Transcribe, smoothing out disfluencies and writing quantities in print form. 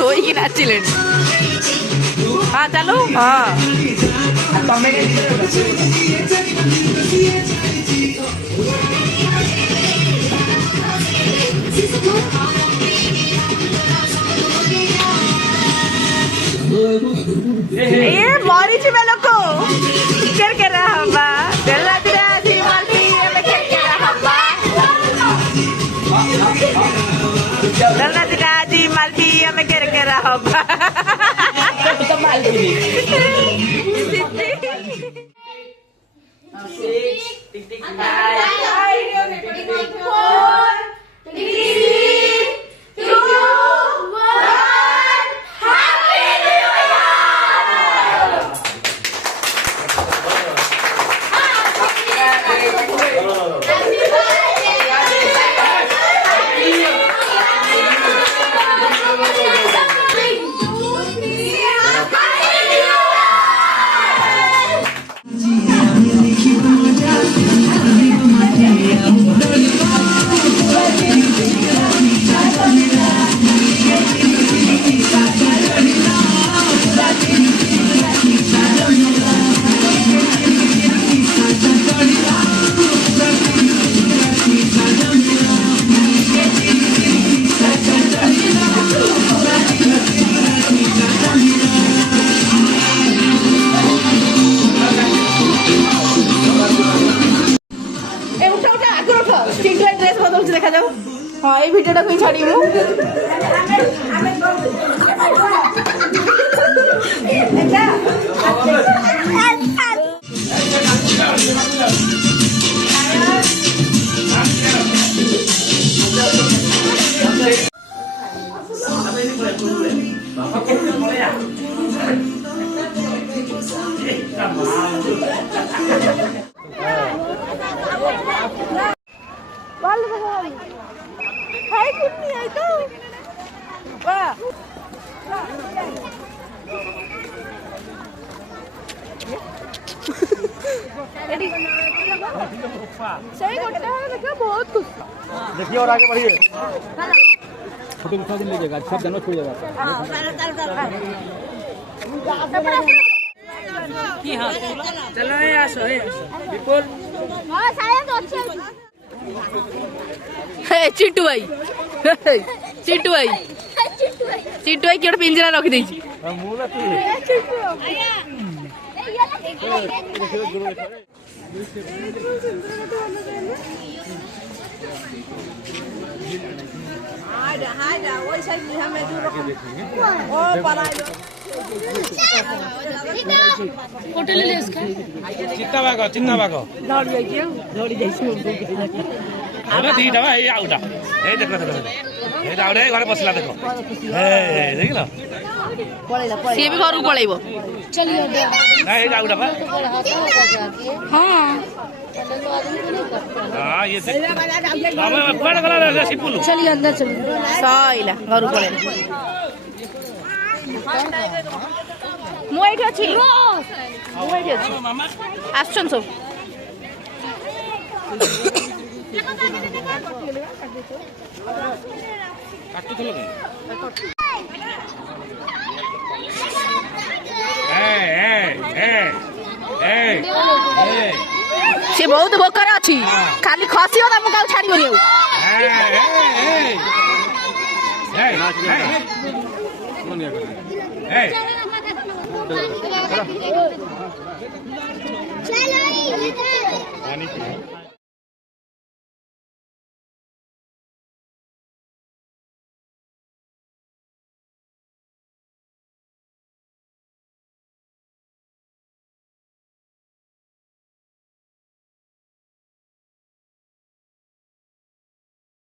Showy नाचिले। हाँ चलो हाँ ये मारी थी मैं लोग को कर रहा हूँ दिल्ला दिला दी मालती मैं कर रहा हूँ दिल्ला दिला दी मालती मैं कर रहा हूँ देखा जाओ हाँ ये भिडियोटा को छाड़ी मु हाय कितनी आई तो वाह सही गोटे है देखो बहुत खुश देखिए और आगे बढ़िए फोटो उठा दिन लीजिएगा सब जानवर छूट जाएगा की हां चलो यहाँ सो विपुल हां शायद अच्छे चिट्टू भाई चिट्टू भाई चिट्टू भाई केड़ पिंजरा रख दी चिन्ना बाघ अरे दीटा ए आउटा ए देखो देखो ए आउटा घरे बसला देखो ए देखिलो सी भी घर को पळेबो चलिए ना ए आउटा बा हां हां ये से अब कोड गला सिपुलु चलिए अंदर चलिए सईला घर को पळे मु एठी अछि आछन सब काटुथलो से बहुत बोकर अछि खाली खसियो त मुका छाड़िबो ए